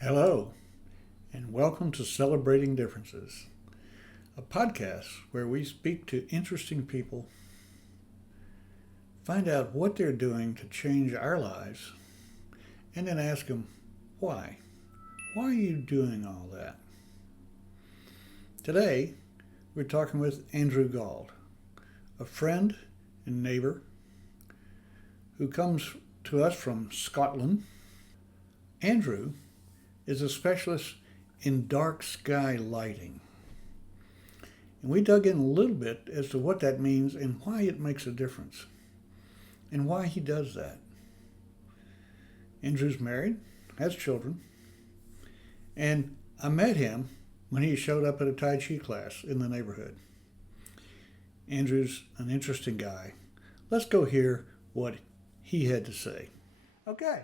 Hello, and welcome to Celebrating Differences, a podcast where we speak to interesting people, find out what they're doing to change our lives, and then ask them why. Why are you doing all that? Today, we're talking with Andrew Gauld, a friend and neighbor who comes to us from Scotland. Andrew is a specialist in dark sky lighting. And we dug in a little bit as to what that means and why it makes a difference and why he does that. Andrew's married, has children, and I met him when he showed up at a Tai Chi class in the neighborhood. Andrew's an interesting guy. Let's go hear what he had to say. Okay.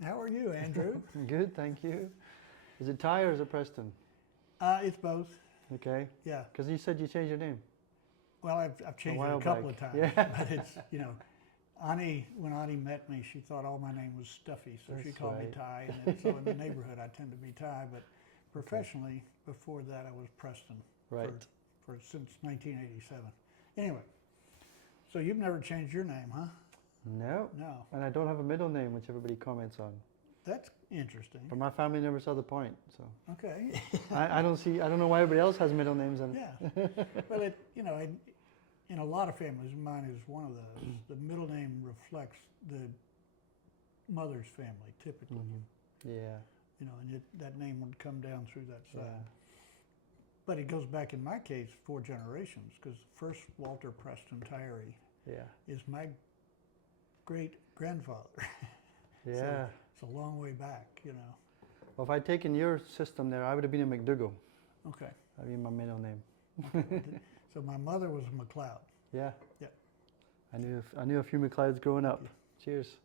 How are you, Andrew? Good, thank you. Is it Ty or is it Preston? It's both. Okay. Yeah. Because you said you changed your name. Well, I've changed it while a couple back. of times, Yeah. but it's, when Ani met me, she thought all my name was Stuffy, so she That's called me right. Ty. And so in the neighborhood, I tend to be Ty, but professionally, before that, I was Preston Right. for since 1987. Anyway, so you've never changed your name, huh? No. No. And I don't have a middle name, which everybody comments on. That's interesting. But my family never saw the point, so. Okay. I don't know why everybody else has middle names. And Yeah. Well, in a lot of families, mine is one of those. The middle name reflects the mother's family, typically. Yeah. And that name would come down through that side. Yeah. But it goes back, in my case, 4 generations, because first Walter Preston Tyree Yeah. is my great-grandfather. Yeah. It's a long way back, Well, if I'd taken your system there, I would have been a McDougall. Okay. That'd be my middle name. So my mother was a McLeod. Yeah. Yep. I knew a few McLeods growing up. Cheers.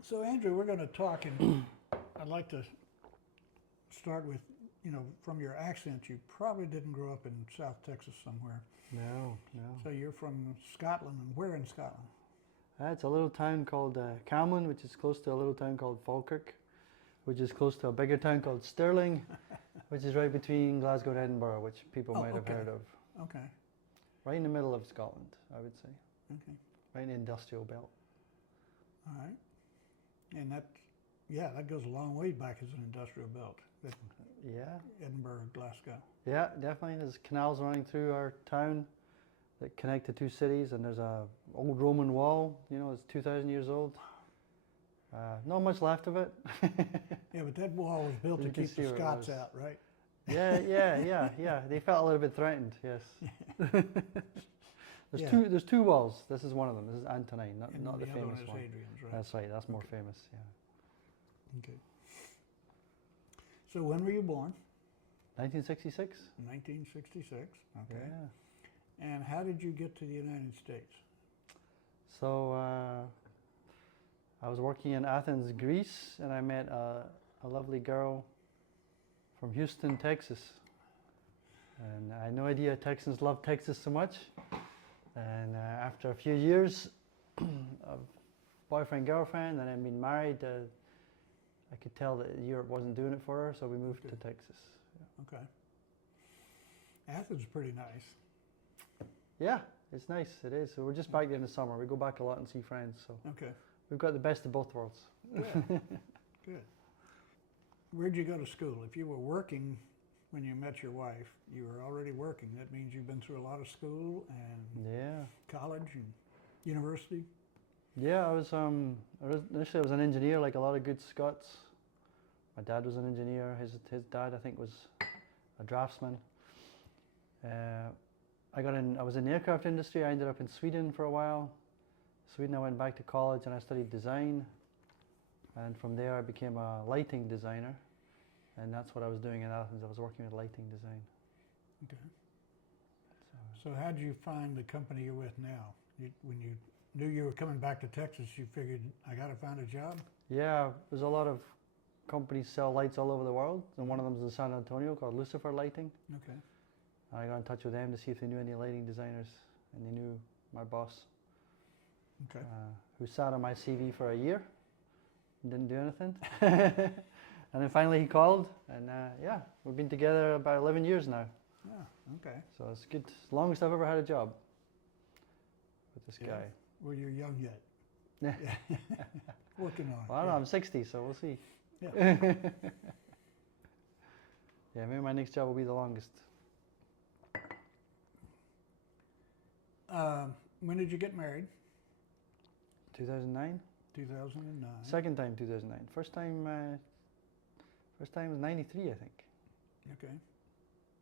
So Andrew, we're going to talk, and I'd like to start with, from your accent, you probably didn't grow up in South Texas somewhere. No. So you're from Scotland, and where in Scotland? It's a little town called Camlin, which is close to a little town called Falkirk, which is close to a bigger town called Stirling, which is right between Glasgow and Edinburgh, which people might have heard of. Okay. Right in the middle of Scotland, I would say. Okay. Right in the industrial belt. All right. And that goes a long way back as an industrial belt. Yeah. Edinburgh, Glasgow. Yeah, definitely. There's canals running through our town that connect the two cities, and there's a old Roman wall, it's 2,000 years old. Not much left of it. Yeah, but that wall was built to keep the Scots out, right? Yeah. They felt a little bit threatened, yes. Yeah. There's two walls. This is one of them. This is Antonine, not the other famous one is one. Hadrian's, right? That's right. That's more famous. Yeah. Okay. So when were you born? 1966. 1966. Okay. Yeah. And how did you get to the United States? So I was working in Athens, Greece, and I met a lovely girl from Houston, Texas. And I had no idea Texans love Texas so much. And after a few years of boyfriend, girlfriend, and then being married, I could tell that Europe wasn't doing it for her, so we moved to Texas. Okay. Athens is pretty nice. Yeah, it's nice, it is. So we're just back there in the summer. We go back a lot and see friends, so Okay. we've got the best of both worlds. Good. Good. Where'd you go to school? If you were working when you met your wife, you were already working. That means you've been through a lot of school and Yeah. college and university. Yeah, initially I was an engineer, like a lot of good Scots. My dad was an engineer. His dad, I think, was a draftsman. I was in the aircraft industry. I ended up in Sweden for a while. Sweden, I went back to college and I studied design. And from there I became a lighting designer. And that's what I was doing in Athens. I was working with lighting design. Okay. So how'd you find the company you're with now? When you knew you were coming back to Texas, you figured, I got to find a job? Yeah, there's a lot of companies sell lights all over the world. And one of them is in San Antonio called Lucifer Lighting. Okay. And I got in touch with them to see if they knew any lighting designers. And they knew my boss, Okay. who sat on my CV for a year. Didn't do anything. And then finally he called, and yeah, we've been together about 11 years now. Yeah, okay. So it's good. It's the longest I've ever had a job with this Yeah. guy. Well, you're young yet. Yeah. Working on it. Well, I don't know, I'm 60, so we'll see. Yeah. Yeah, maybe my next job will be the longest. When did you get married? 2009? 2009. Second time 2009. First time was 93, I think. Okay.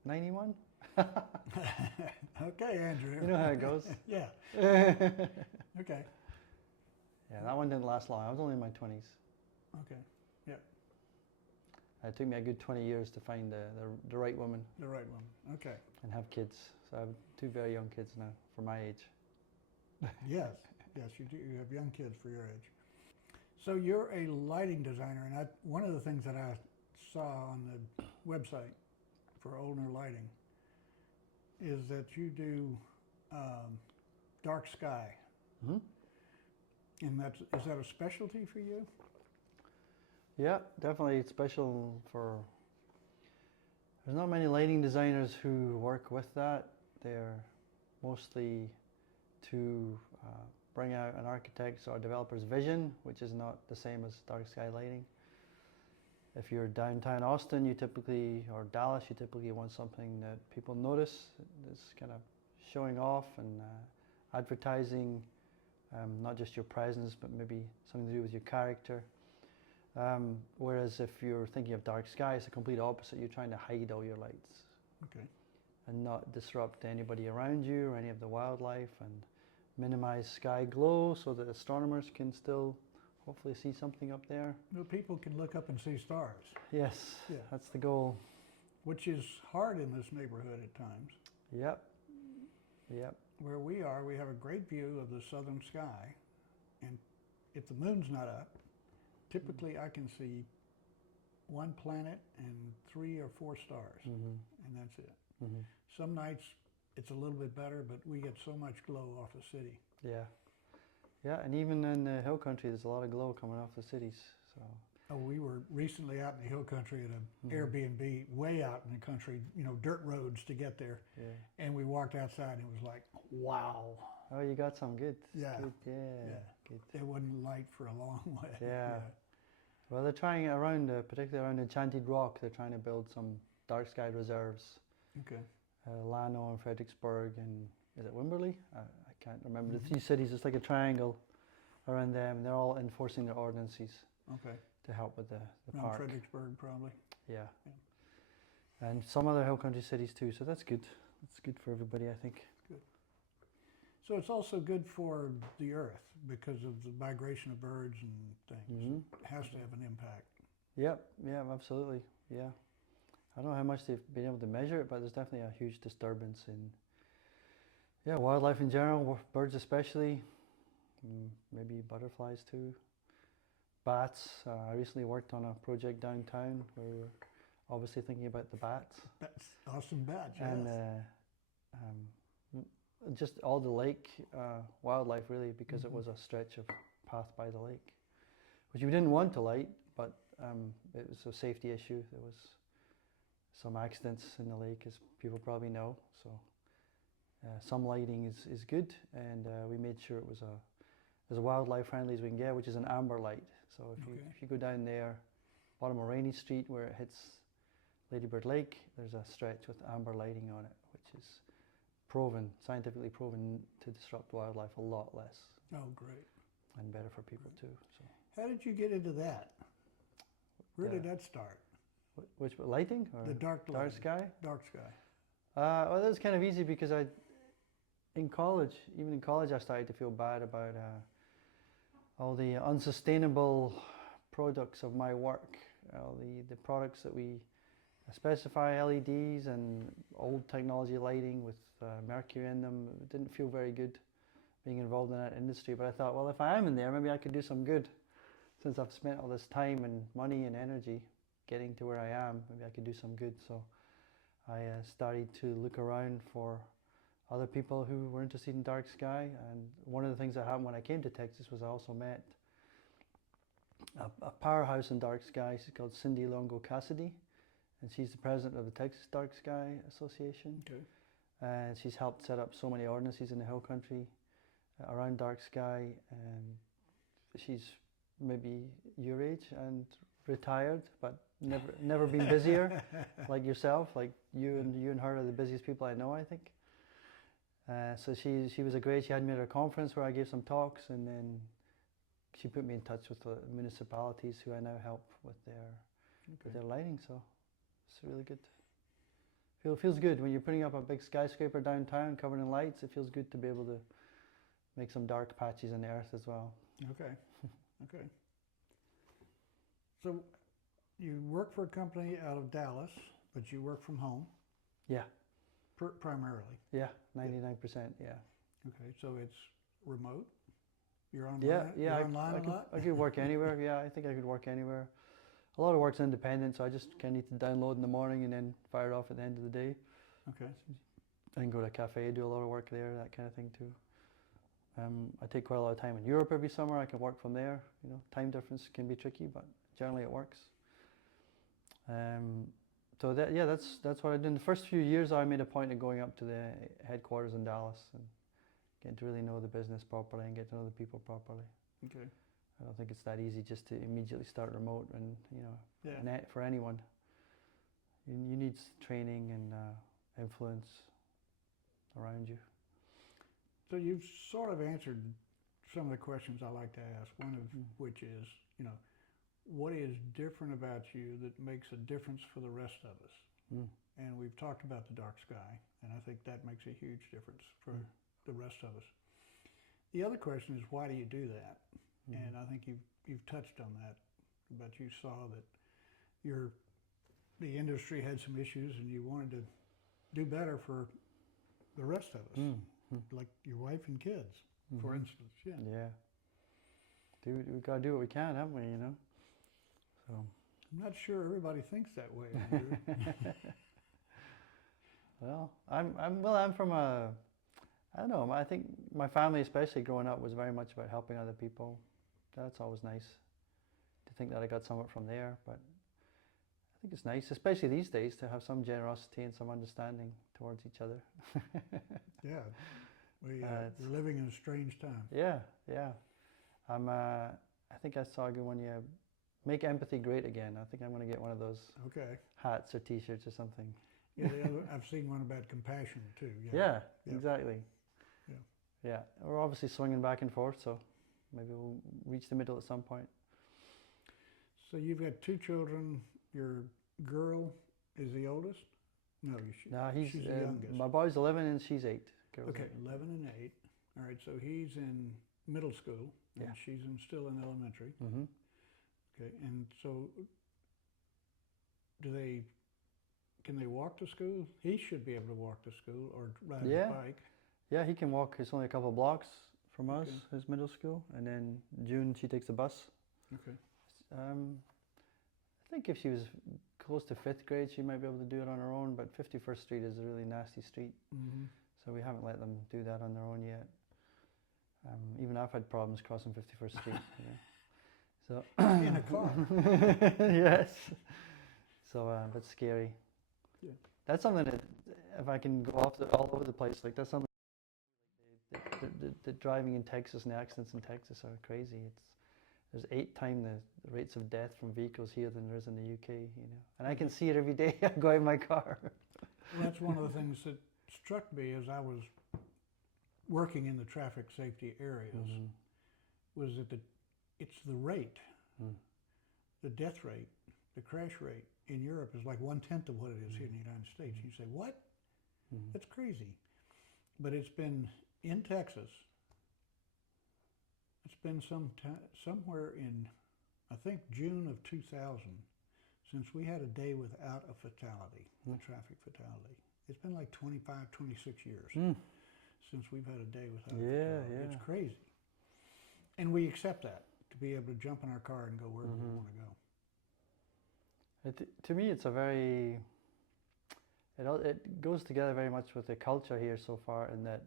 91? Okay, Andrew. You know how it goes. Yeah. Yeah, Okay. that one didn't last long. I was only in my 20s. Okay. Yeah. It took me a good 20 years to find the right woman The right one. Okay. and have kids. So I have 2 very young kids now, for my age. Yes. Yes, you do. You have young kids for your age. So you're a lighting designer, and one of the things that I saw on the website for Oldner Lighting is that you do dark sky. Hmm. And is that a specialty for you? Yeah, definitely it's special for... There's not many lighting designers who work with that. They're mostly to bring out an architect's or developer's vision, which is not the same as dark sky lighting. If you're downtown Austin, or Dallas, you typically want something that people notice. It's kind of showing off and advertising, not just your presence, but maybe something to do with your character. Whereas if you're thinking of dark sky, it's the complete opposite. You're trying to hide all your lights. Okay. And not disrupt anybody around you or any of the wildlife, and minimize sky glow so that astronomers can still hopefully see something up there. Well, people can look up and see stars. Yes, Yeah. that's the goal. Which is hard in this neighborhood at times. Yep, yep. Where we are, we have a great view of the southern sky, and if the moon's not up, typically I can see 1 planet and 3 or 4 stars, Mm-hmm. and that's it. Mm-hmm. Some nights it's a little bit better, but we get so much glow off the city. Yeah, yeah, and even in the hill country, there's a lot of glow coming off the cities. So. Oh, we were recently out in the hill country at an Airbnb, way out in the country, dirt roads to get there. Yeah. And we walked outside and it was like, wow. Oh, you got some good. Yeah. Good, yeah. Yeah. Good. It wasn't light for a long way. Yeah. Well, they're trying around, particularly around Enchanted Rock, they're trying to build some dark sky reserves. Okay. Llano and Fredericksburg and, is it Wimberley? I can't remember. The 3 cities, it's like a triangle around them, and they're all enforcing their ordinances Okay. to help with the Around park. Fredericksburg, probably. Yeah. Yeah. And some other hill country cities too, so that's good. It's good for everybody, I think. So it's also good for the earth because of the migration of birds and things. Mm-hmm. It has to have an impact. Yep, yeah, absolutely, yeah. I don't know how much they've been able to measure it, but there's definitely a huge disturbance in, yeah, wildlife in general, birds especially, maybe butterflies too, bats. I recently worked on a project downtown where we were obviously thinking about the bats. That's awesome batch. And just all the lake wildlife really, because it was a stretch of path by the lake, which we didn't want to light, but it was a safety issue. There was some accidents in the lake, as people probably know, so some lighting is good, and we made sure it was as wildlife friendly as we can get, which is an amber light. So if you go down there, bottom of Rainy Street where it hits Ladybird Lake, there's a stretch with amber lighting on it, which is scientifically proven to disrupt wildlife a lot less. Oh, great. And better for people too. So. How did you get into that? Where did that start? Which lighting? Or The dark sky? Dark sky. Well, that was kind of easy because even in college, I started to feel bad about all the unsustainable products of my work. All the products that we specify, LEDs and old technology lighting with mercury in them. It didn't feel very good being involved in that industry, but I thought, well, if I am in there, maybe I could do some good. Since I've spent all this time and money and energy getting to where I am, maybe I could do some good. So I started to look around for other people who were interested in dark sky, and one of the things that happened when I came to Texas was I also met a powerhouse in dark sky. She's called Cindy Longo Cassidy, and she's the president of the Texas Dark Sky Association. Okay. And she's helped set up so many ordinances in the hill country around dark sky. And she's maybe your age and retired, but never been busier, like yourself. Like you and her are the busiest people I know, I think. So she was she had me at a conference where I gave some talks, and then she put me in touch with the municipalities who I now help with their lighting. So it's really good. Feels good when you're putting up a big skyscraper downtown covered in lights. It feels good to be able to make some dark patches on the earth as well. Okay. Okay. So you work for a company out of Dallas, but you work from home. Yeah. Primarily. Yeah, 99%. Yeah. Okay, so it's remote. You're online. Yeah. You're online a lot. I could work anywhere. Yeah, I think I could work anywhere. A lot of work's independent, so I just kind of need to download in the morning and then fire it off at the end of the day. Okay. I can go to a cafe, do a lot of work there, that kind of thing too. I take quite a lot of time in Europe every summer. I can work from there. You know, time difference can be tricky, but generally it works. So that's what I did. In the first few years, I made a point of going up to the headquarters in Dallas and getting to really know the business properly and get to know the people properly. Okay. I don't think it's that easy just to immediately start remote, and for anyone, you need training and influence around you. So you've sort of answered some of the questions I like to ask. One of which is, what is different about you that makes a difference for the rest of us? And we've talked about the dark sky, and I think that makes a huge difference for the rest of us. The other question is, why do you do that? And I think you've touched on that, but you saw that the industry had some issues, and you wanted to do better for the rest of us, like your wife and kids, for instance. Yeah. Yeah. We've got to do what we can, haven't we? So. I'm not sure everybody thinks that way, Andrew. Well, I'm from I don't know. I think my family, especially growing up, was very much about helping other people. That's always nice to think that I got some of it from there. But I think it's nice, especially these days, to have some generosity and some understanding towards each other. Yeah, we're living in a strange time. Yeah. I think I saw a good one. Yeah, make empathy great again. I think I'm going to get one of those hats or T-shirts or something. Yeah, I've seen one about compassion too. Yeah, exactly. Yeah, we're obviously swinging back and forth, so maybe we'll reach the middle at some point. So you've got two children. Your girl is the oldest? No, she's the youngest. My boy's 11 and she's 8. Okay, 11 and 8. All right, so he's in middle school and she's still in elementary. Mm-hmm. Okay, and so can they walk to school? He should be able to walk to school or ride his bike. Yeah, he can walk. It's only a couple of blocks from us, his middle school. And then June, she takes the bus. Okay. I think if she was close to 5th grade, she might be able to do it on her own, but 51st Street is a really nasty street. Mm-hmm. So we haven't let them do that on their own yet. Even I've had problems crossing 51st Street. So in a car. Yes. So that's scary. Yeah. That's something that, if I can go off all over the place, like that's something. The driving in Texas and the accidents in Texas are crazy. There's 8 times the rates of death from vehicles here than there is in the UK. And I can see it every day. I go out in my car. Well, that's one of the things that struck me as I was working in the traffic safety areas, was that it's the rate, the death rate, the crash rate in Europe is like 1/10 of what it is here in the United States. You say, what? That's crazy. But it's been in Texas. It's been somewhere in, I think, June of 2000, since we had a day without a fatality, a traffic fatality. It's been like 25, 26 years since we've had a day without a fatality. Yeah. It's crazy. And we accept that, to be able to jump in our car and go wherever we want to go. To me, it's it goes together very much with the culture here so far, in that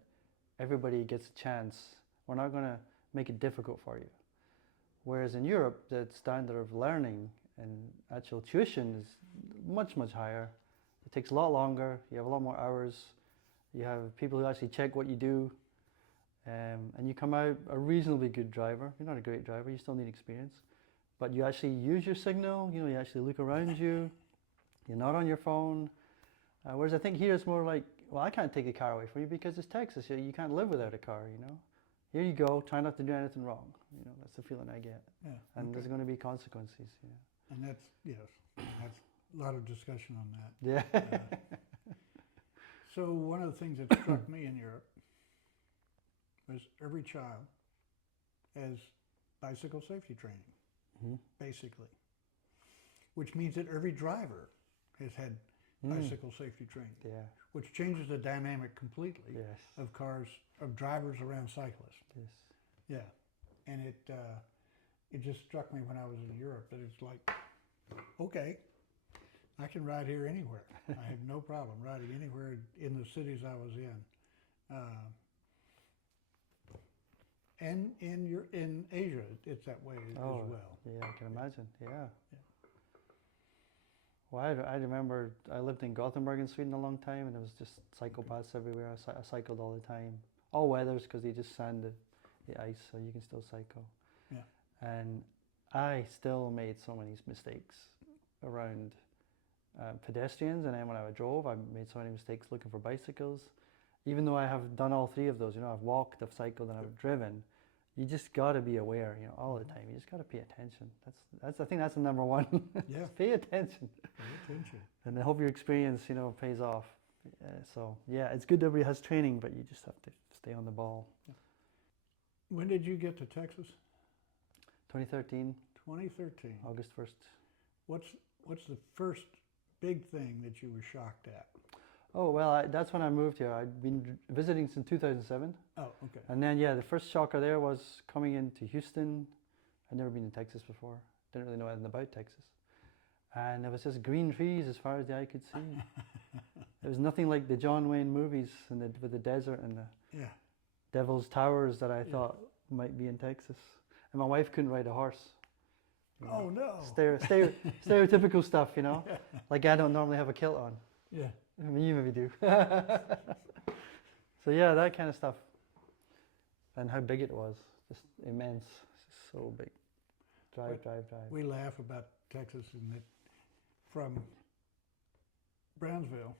everybody gets a chance. We're not going to make it difficult for you. Whereas in Europe, the standard of learning and actual tuition is much, much higher. It takes a lot longer, you have a lot more hours, you have people who actually check what you do, and you come out a reasonably good driver. You're not a great driver, you still need experience, but you actually use your signal, you know, you actually look around you, you're not on your phone. Whereas I think here it's more like, well, I can't take a car away from you because it's Texas, you can't live without a car, you know. Here you go, try not to do anything wrong. You know, that's the feeling I get. Yeah, and okay. there's going to be consequences. Yeah. And that's, yes, that's a lot of discussion on that. Yeah. So one of the things that struck me in Europe was every child has bicycle safety training, basically, which means that every driver has had bicycle safety training, which changes the dynamic completely of cars, of drivers around cyclists. Yes. Yeah, and it just struck me when I was in Europe that it's like, okay, I can ride here anywhere. I have no problem riding anywhere in the cities I was in. And in Asia, it's that way as well. Yeah, I can imagine. Yeah. Well, I remember I lived in Gothenburg in Sweden a long time, and there was just psychopaths everywhere. I cycled all the time, all weathers, because they just sand the ice, so you can still cycle. Yeah. And I still made so many mistakes around pedestrians, and then when I drove, I made so many mistakes looking for bicycles. Even though I have done all three of those, you know, I've walked, I've cycled, and I've driven. You just got to be aware, you know, all the time. You just got to pay attention. That's I think that's the number one. Yeah. Just pay attention. Pay attention. And I hope your experience, you know, pays off. So yeah, it's good that everybody has training, but you just have to stay on the ball. Yeah. When did you get to Texas? 2013. 2013. August 1st. What's the first big thing that you were shocked at? Oh, well, that's when I moved here. I'd been visiting since 2007. Oh, okay. And then, yeah, the first shocker there was coming into Houston. I'd never been to Texas before. Didn't really know anything about Texas. And there was just green trees as far as the eye could see. It was nothing like the John Wayne movies with the desert and the Devil's Towers that I thought might be in Texas. And my wife couldn't ride a horse. You know? Oh, no. Stereotypical stuff, you know? Like I don't normally have a kilt on. Yeah. I mean, you maybe do. So yeah, that kind of stuff. And how big it was, just immense, just so big. Drive. We laugh about Texas in that from Brownsville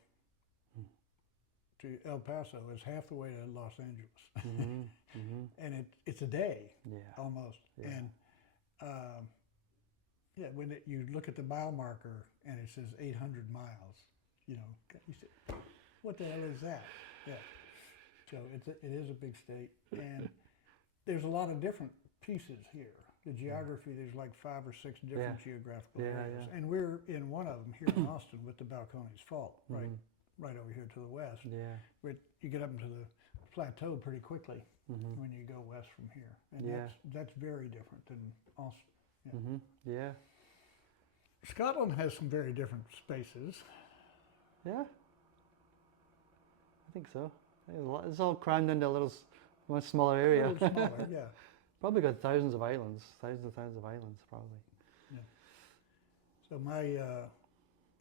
to El Paso is half the way to Los Angeles. And it's a day, almost. Yeah. And when you look at the mile marker and it says 800 miles, you know, you say, what the hell is that? Yeah. So it is a big state, and there's a lot of different pieces here. The geography, there's like 5 or 6 different geographical areas, and we're in one of them here in Austin with the Balcones Fault, right over here to the west. Yeah. Where you get up into the plateau pretty quickly when you go west from here, and that's very different than Austin. Yeah. Scotland has some very different spaces. Yeah, I think so. It's all crammed into a much smaller area. A little smaller, yeah. Probably got thousands of islands, thousands of islands, probably. Yeah. So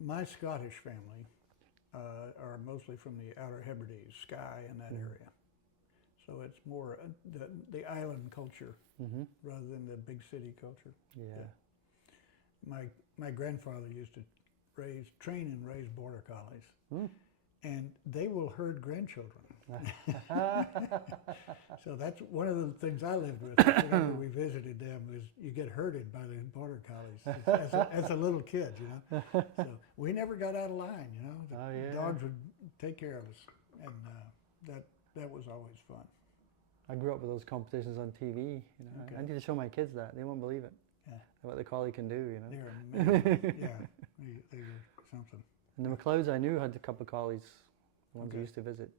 my Scottish family are mostly from the Outer Hebrides, Skye, and that area. So it's more the island culture rather than the big city culture. Yeah. My grandfather used to train and raise border collies, and they will herd grandchildren. So that's one of the things I lived with. Whenever we visited them, was you get herded by the border collies as a little kid, you know. So we never got out of line, you know. The dogs would take care of us, and that was always fun. I grew up with those competitions on TV. You know, I need to show my kids that; they won't believe it. Yeah. What the collie can do, you know. They're amazing. Yeah, they were something. And the McLeods I knew had a couple of collies, the ones I used to visit.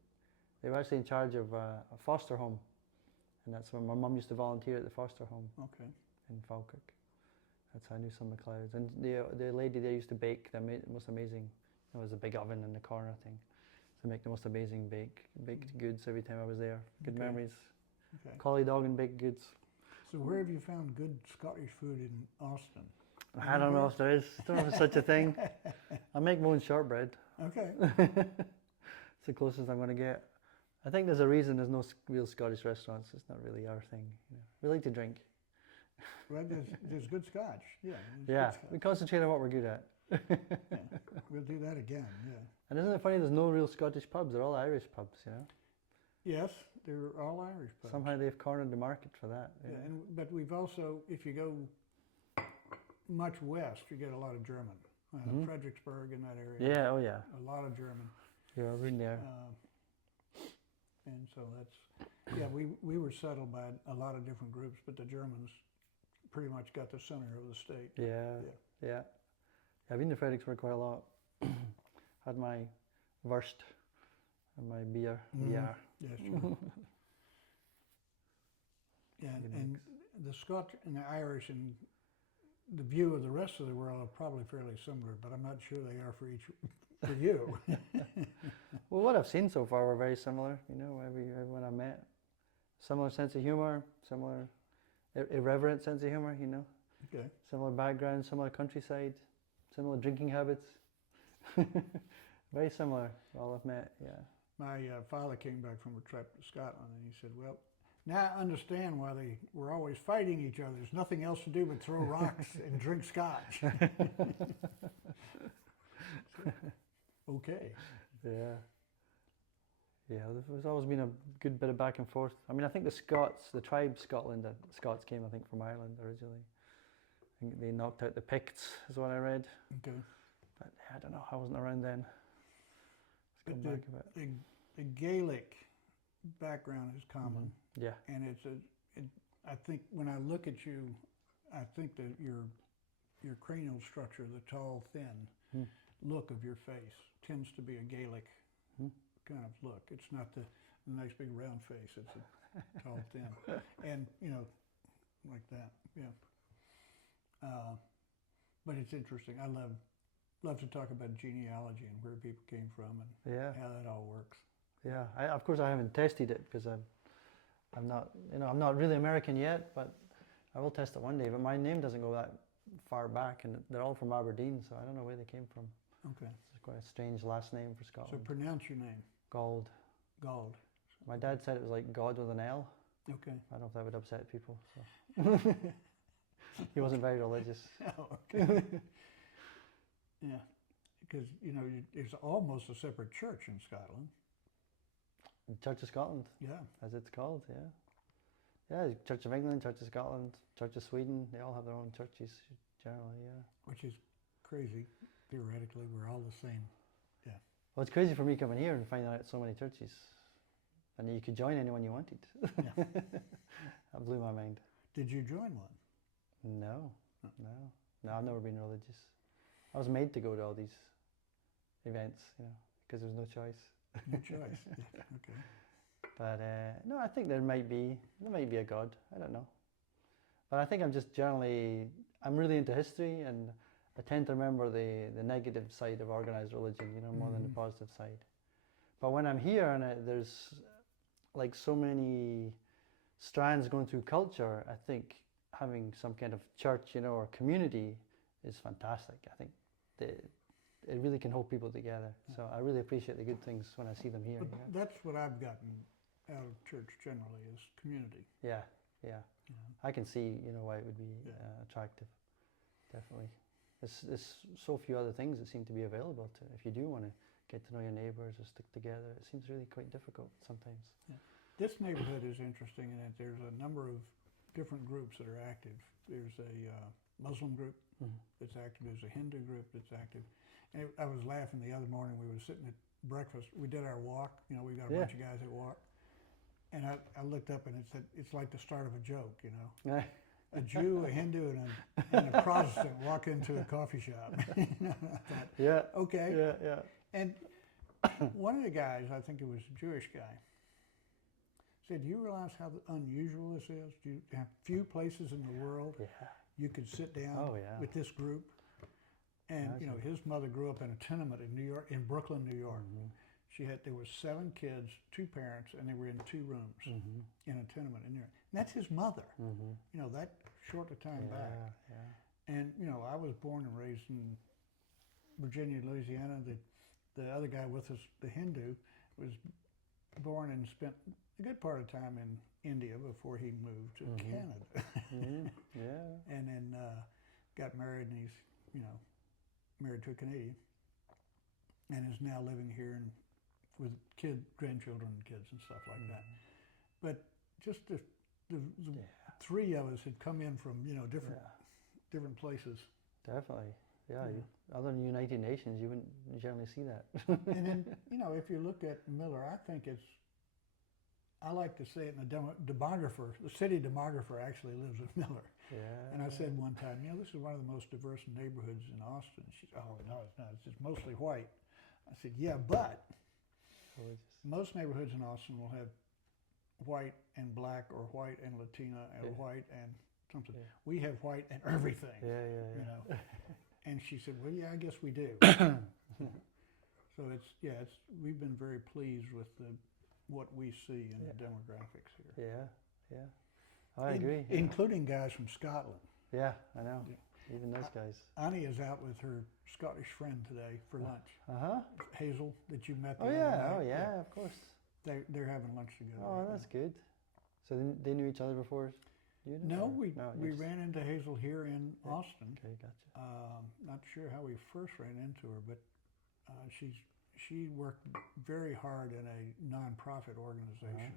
They were actually in charge of a foster home, and that's when my mum used to volunteer at the foster home in Falkirk. That's how I knew some McLeods. And the lady there used to bake the most amazing. There was a big oven in the corner thing, to make the most amazing baked goods every time I was there. Good memories. Collie dog and baked goods. So where have you found good Scottish food in Austin? I don't know if there is. I don't know if there's such a thing. I make my own shortbread. Okay. It's the closest I'm going to get. I think there's a reason there's no real Scottish restaurants. It's not really our thing. You know. We like to drink. Well, there's good Scotch. Yeah. Yeah, Good we concentrate on what we're good at. yeah. We'll do that again. Yeah. And isn't it funny? There's no real Scottish pubs. They're all Irish pubs. You know. Yes, they're all Irish pubs. Somehow they've cornered the market for that. Yeah, but we've also, if you go much west, you get a lot of German. Fredericksburg in that area. Yeah. Oh yeah. A lot of German. Yeah, I've been there. And so that's, yeah, we were settled by a lot of different groups, but the Germans pretty much got the center of the state. Yeah. I've been to Fredericksburg quite a lot. Had my wurst and my beer. Yeah. Yes, sure. Yeah, and the Scots and the Irish and the view of the rest of the world are probably fairly similar, but I'm not sure they are for you. Well, what I've seen so far were very similar. You know, everyone I met, similar sense of humor, similar irreverent sense of humor. You know, Okay. similar background, similar countryside, similar drinking habits. Very similar. All I've met. Yeah. My father came back from a trip to Scotland, and he said, "Well, now I understand why they were always fighting each other. There's nothing else to do but throw rocks and drink scotch." Okay. Yeah. Yeah, there's always been a good bit of back and forth. I mean, I think the Scots, the tribe Scotland, Scots came, I think, from Ireland originally. I think they knocked out the Picts, is what I read. Okay. But I don't know, I wasn't around then. Let's go back a bit. The Gaelic background is common, Yeah. and I think when I look at you, I think that your cranial structure, the tall, thin look of your face, tends to be a Gaelic kind of look. It's not the nice big round face. It's a tall, thin, and like that. Yeah. But it's interesting. I love to talk about genealogy and where people came from and how that all works. Yeah. Of course, I haven't tested it because I'm not, I'm not really American yet, but I will test it one day. But my name doesn't go that far back, and they're all from Aberdeen, so I don't know where they came from. Okay. It's quite a strange last name for So Scotland. pronounce your name. Gauld. Gauld. My dad said it was like God with an L. Okay. I don't know if that would upset people. So. He wasn't very religious. Oh, okay. Yeah, because there's almost a separate church in Scotland. Church of Scotland, Yeah. as it's called, yeah. Yeah, Church of England, Church of Scotland, Church of Sweden, they all have their own churches generally, yeah. Which is crazy. Theoretically, we're all the same. Yeah. Well, it's crazy for me coming here and finding out so many churches. And you could join anyone you wanted. Yeah. That blew my mind. Did you join one? No, I've never been religious. I was made to go to all these events, because there was no choice. No choice. Yeah. Okay. But no, I think there might be a God. I don't know. But I think I'm really into history, and I tend to remember the negative side of organized religion, more than the positive side. But when I'm here and there's like so many strands going through culture, I think having some kind of church, or community is fantastic. I think it really can hold people together. So I really appreciate the good things when I see them here. But that's what I've gotten out of church generally is community. Yeah. I can see, why it would be attractive. Definitely. There's so few other things that seem to be available to if you do want to get to know your neighbors or stick together. It seems really quite difficult sometimes. Yeah. This neighborhood is interesting in that there's a number of different groups that are active. There's a Muslim group that's active. There's a Hindu group that's active. And I was laughing the other morning. We were sitting at breakfast. We did our walk. We got a bunch of guys that walk. And I looked up and it said, it's like the start of a joke, A Jew, a Hindu, and a Protestant walk into a coffee shop. I thought, yeah. Okay. Yeah. And one of the guys, I think it was a Jewish guy, said, "Do you realize how unusual this is? Do you have few places in the world you could sit down with this group?" And his mother grew up in a tenement in New York, in Brooklyn, New York. There was 7 kids, 2 parents, and they were in 2 rooms in a tenement in there. And that's his mother. You know, that short a time back. Yeah. And you know, I was born and raised in Virginia, Louisiana. The other guy with us, the Hindu, was born and spent a good part of time in India before he moved to Canada. Yeah. And then got married, and he's, you know, married to a Canadian, and is now living here and with grandchildren and kids and stuff like that. But just the 3 of us had come in from, you know, different places. Definitely. Yeah. Other than United Nations, you wouldn't generally see that. And then, you know, if you look at Miller, I think I like to say it in a demographer. The city demographer actually lives in Miller. Yeah. And I said one time, you know, this is one of the most diverse neighborhoods in Austin. She said, oh, no, it's not. It's just mostly white. I said, yeah, but most neighborhoods in Austin will have white and black, or white and Latina, or white and something. Yeah. We have white and everything. Yeah. You know. And she said, well, yeah, I guess we do. So we've been very pleased with what we see in the demographics here. Yeah. I agree. Including guys from Scotland. Yeah, I know. Yeah. Even those guys. Annie is out with her Scottish friend today for lunch. Hazel, that you met the other night. Yeah, of course. They're having lunch together. Oh, right, that's good. So they knew each other before you did? No, we ran into Hazel here in Austin. Okay, gotcha. Not sure how we first ran into her, but she worked very hard in a nonprofit organization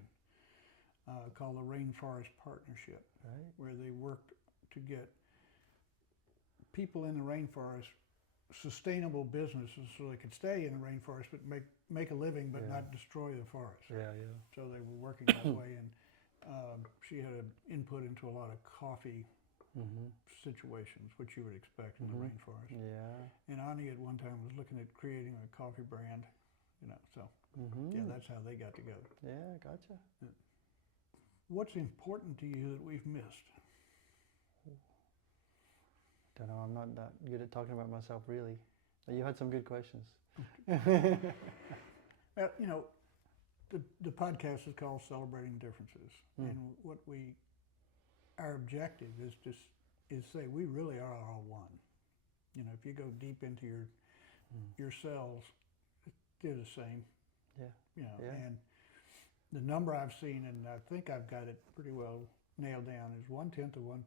called the Rainforest Partnership, where they worked to get people in the rainforest sustainable businesses so they could stay in the rainforest but make a living but not destroy the forest. Yeah. So they were working that way, and she had an input into a lot of coffee situations, which you would expect in the rainforest. Yeah. And Ani at one time was looking at creating a coffee brand, you know, so yeah, that's how they got together. Yeah, gotcha. Yeah. What's important to you that we've missed? Don't know, I'm not that good at talking about myself, really. But you had some good questions. Well, you know, the podcast is called Celebrating Differences, and our objective is to say we really are all one. You know, if you go deep into your cells, they're the same. Yeah. You know, and the number I've seen, and I think I've got it pretty well nailed down, is 1/10 of 1%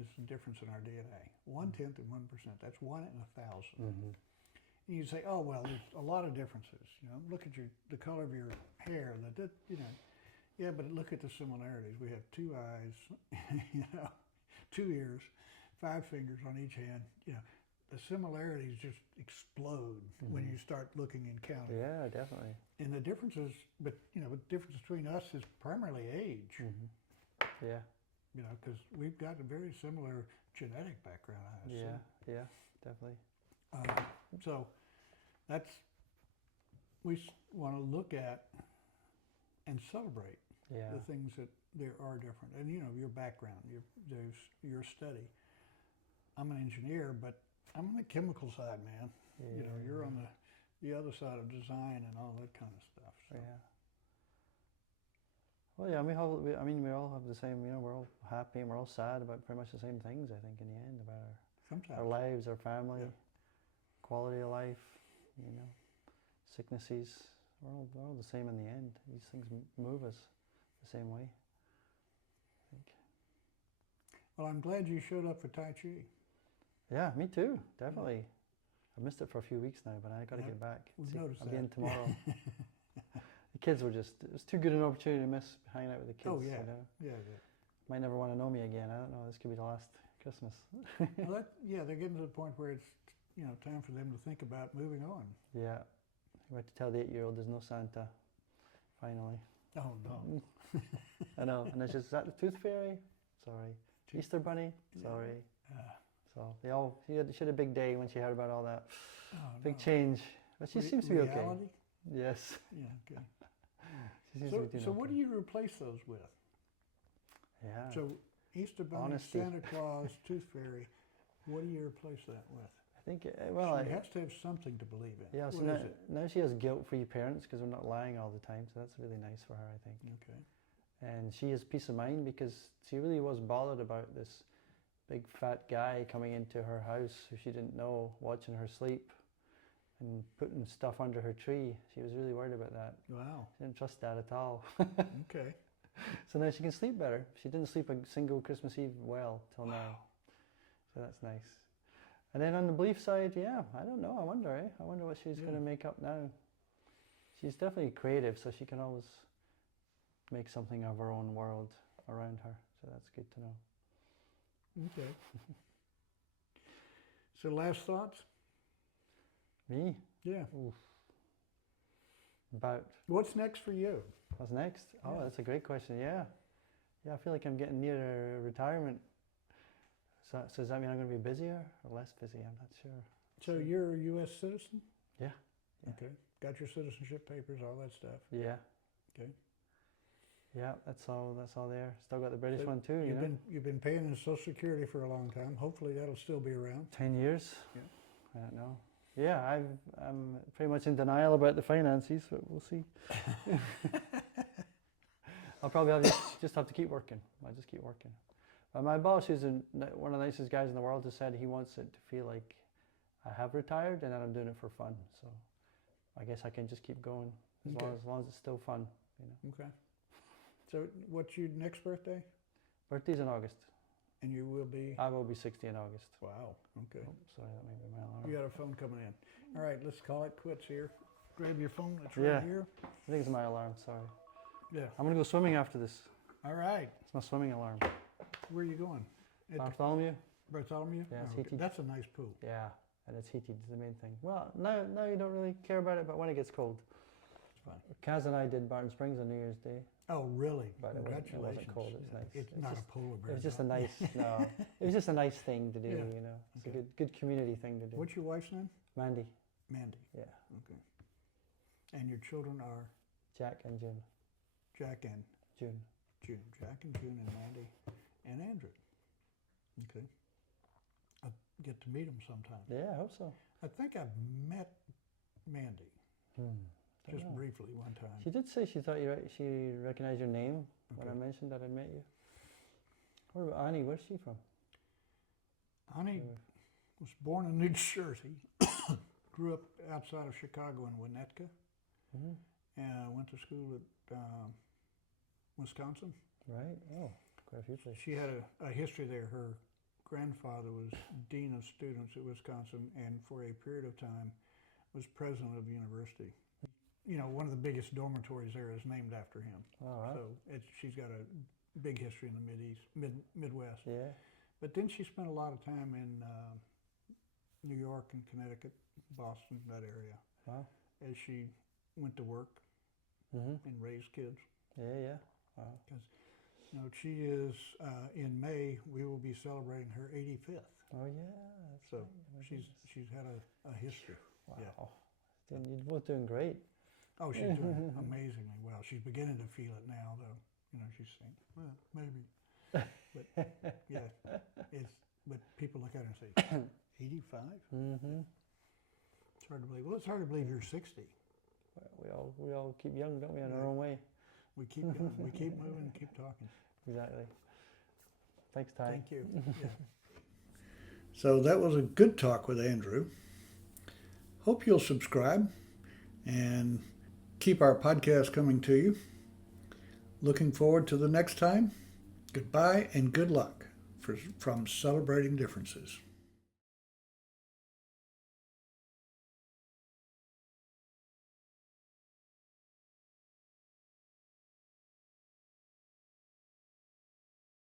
is the difference in our DNA. 1/10 of 1%. That's 1 in 1,000. And you say, oh well, there's a lot of differences. You know, look at the color of your hair. You know, yeah, but look at the similarities. We have 2 eyes, you know, 2 ears, 5 fingers on each hand. You know, the similarities just explode when you start looking and counting. Yeah, definitely. And the differences, but you know, the difference between us is primarily age. Yeah. You know, because we've got a very similar genetic background, I assume. Yeah, definitely. So we want to look at and celebrate the things that there are different. And you know, your background, your study. I'm an engineer, but I'm on the chemical side, man. Yeah. You know, you're on the other side of design and all that kind of stuff. So. Yeah. Well, yeah, we all have the same, you know, we're all happy and we're all sad about pretty much the same things, I think, in the end, about our lives, our family, quality of life, you know, sicknesses. We're all the same in the end. These things move us the same way, I think. Well, I'm glad you showed up for Tai Chi. Yeah, me too, definitely. I missed it for a few weeks now, but I got to get back. I'll be in tomorrow. The kids it was too good an opportunity to miss hanging out with the kids. Oh, yeah. You know? Yeah. Might never want to know me again. I don't know. This could be the last Christmas. Well, they're getting to the point where it's, you know, time for them to think about moving on. Yeah. I had to tell the 8-year-old there's no Santa, finally. Oh, no. I know. And it's just, is that the Tooth Fairy? Sorry. Easter Bunny? Sorry. So she had a big day when she heard about all that. Oh, big change. But she seems to be reality? Okay. Yes. Yeah, okay. So what do you replace those with? Yeah. So Easter Bunny, Honesty. Santa Claus, Tooth Fairy, what do you replace that with? I think, She has to have something to believe in. yeah, so What now, is it? now she has guilt-free parents because they're not lying all the time, so that's really nice for her, I think. Okay. And she has peace of mind because she really was bothered about this big fat guy coming into her house who she didn't know, watching her sleep and putting stuff under her tree. She was really worried about that. Wow. She didn't trust that at all. Okay. So now she can sleep better. She didn't sleep a single Christmas Eve well till now. So that's nice. And then on the belief side, yeah, I don't know. I wonder, I wonder what she's going to make up now. She's definitely creative, so she can always make something of her own world around her. So that's good to know. Okay. So last thoughts? Me? Yeah. Oof. About What's next for you? what's next? Oh, Yeah. that's a great question. Yeah. Yeah, I feel like I'm getting near retirement. So does that mean I'm going to be busier or less busy? I'm not sure. So you're a U.S. citizen? Yeah. Okay. Got your citizenship papers, all that stuff. Yeah. Okay. Yeah, that's all there. Still got the British So one too, you know. You've been paying in Social Security for a long time. Hopefully that'll still be around. 10 years? Yeah. I don't know. Yeah, I'm pretty much in denial about the finances, but we'll see. I'll probably just have to keep working. I'll just keep working. But my boss, who's one of the nicest guys in the world, has said he wants it to feel like I have retired and that I'm doing it for fun. So I guess I can just keep going as long as it's still fun, you know. Okay. So what's your next birthday? Birthday's in August. And you will be? I will be 60 in August. Wow. Okay. Oh, sorry, that may be my alarm. You got a phone coming in. All right, let's call it quits here. Grab your phone. It's Yeah. right here. I think it's my alarm, sorry. Yeah. I'm going to go swimming after this. All right. It's my swimming alarm. Where are you going? Bartholomew? Bartholomew? Yeah, it's okay. heated. That's a nice pool. Yeah, and it's heated is the main thing. Well, now you don't really care about it, but when it gets cold. It's fine. Kaz and I did Barton Springs on New Year's Day. Oh, really? But Congratulations. it wasn't cold, it's nice. It's It's not just- a polar bear. It was just a no. nice, no, it was just a nice thing to do, Yeah. you know. It's Okay. a good community thing to do. What's your wife's name? Mandy, Mandy. yeah. Okay. And your children are Jack and June. Jack and June. June. Jack and June and Mandy and Andrew. Okay. I'll get to meet them sometime. Yeah, I hope so. I think I've met Mandy Don't just know. briefly one time. She did say she thought she recognized your name when I Okay. mentioned that I'd met you. What about Annie? Where's she from? Honey was born in New Jersey, grew up outside of Chicago in Winnetka, Mm-hmm. and went to school at Wisconsin. Right. Oh, quite a few places. She had a history there. Her grandfather was dean of students at Wisconsin, and for a period of time was president of the university. You know, one of the biggest dormitories there is named after him. All right. So she's got a big history in the Midwest. Yeah. But then she spent a lot of time in New York and Connecticut, Boston, that area, Wow. as she went to work Mm-hmm. and raised kids. Yeah. Wow. Because, you know, she is, in May, we will be celebrating her 85th. Oh yeah. That's So right. My she's goodness. had a history. Wow. yeah. Then you're both doing great. Oh, she's doing amazingly well. She's beginning to feel it now, though. You know, she's saying, well, maybe. But, yeah, but people look at her and say, 85? Mm-hmm. It's hard to believe. Well, it's hard to believe you're 60. We all keep young, don't we, in our Yeah. own way? We keep going. We keep moving and keep talking. Exactly. Thanks, Ty. Thank you. Yeah. So that was a good talk with Andrew. Hope you'll subscribe and keep our podcast coming to you. Looking forward to the next time. Goodbye and good luck from Celebrating Differences.